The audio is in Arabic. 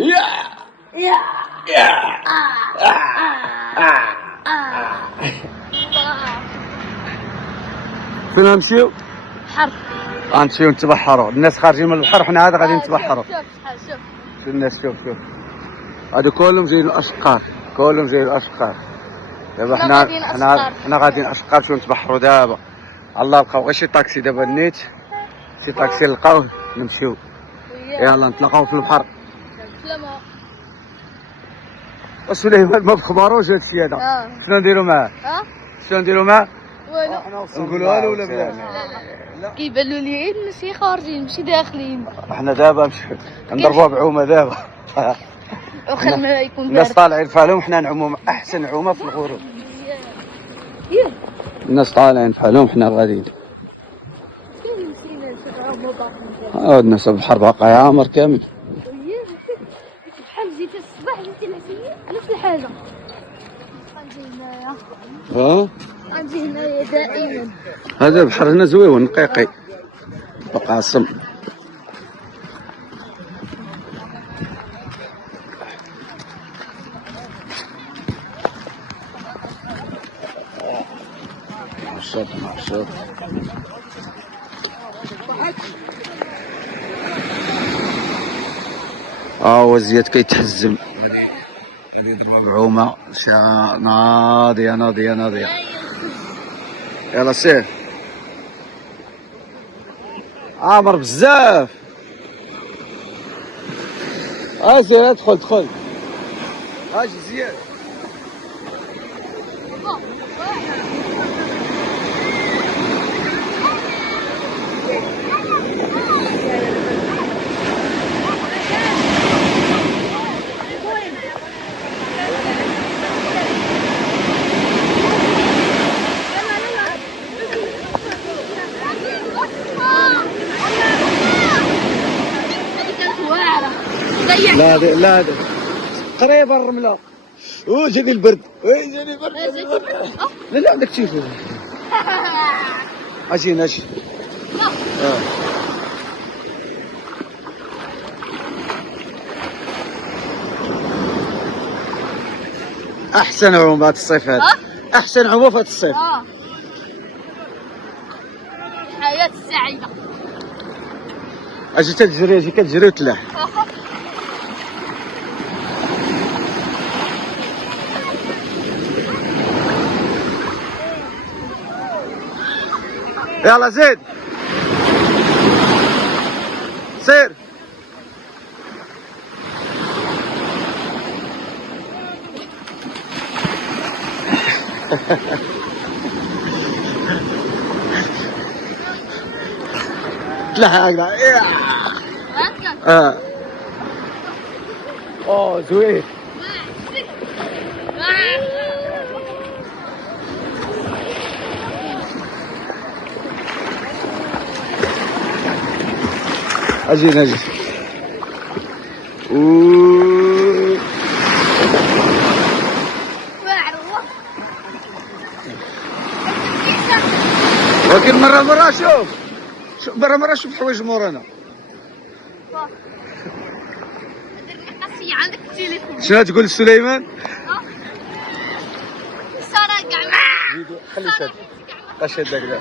يا يا يا فين نمشيو؟ حرف. غنمشيو نتبحروا، الناس خارجين من البحر وحنا عاد غادي نتبحروا. شوف شوف شوف الناس، شوف هادو كلهم جايين الاشقار، كلهم جايين الاشقار. دابا حنا غاديين اشقار نمشيو نتبحروا دابا. الله لقاو غير شي طاكسي دابا نيت، شي طاكسي لقاوه نمشيو. يلا نتلاقاو في البحر. سلامة. سليمان ما بخباروش هادشي هذا. شنو نديرو معاه؟ شنو نديرو معاه؟ والو. نقولوها له ولا بلا؟ لا كيبانوا لي ماشي خارجين ماشي داخلين. حنا دابا نضربوها بعومه دابا. واخا ما يكون بارد. الناس طالعين فحالهم، حنا نعوموا احسن عومه في الغروب. الناس طالعين فحالهم، حنا غاديين. الناس البحر باقي عامر كامل. بحال جيت الصباح جيت العشيه نفس الحاجه. غنجي هنايا. غنجي هنايا دائما. هذا البحر هنا زويون نقيقي بقى عصم. نشاط هو زياد كيتحزم، غادي يضربها بعومه ناضيه. يلا سير، عامر بزاف. سير ادخل اجي زياد. لا قريبه الرمله. جاني البرد. جاني البرد. لا عندك تشوفوا. اجي احسن عوم هذا الصيف هذا. احسن عوم في هذا الصيف. حياة سعيدة. اجي كتجري وتلاح. يلا زيد سير. تلاح زوين. اجي ولكن مرة شوف مرة شوف حوايج مورانا. عندك التليفون. شنو تقول لسليمان؟ سارة كاع. خلي شاد. قاش هداك.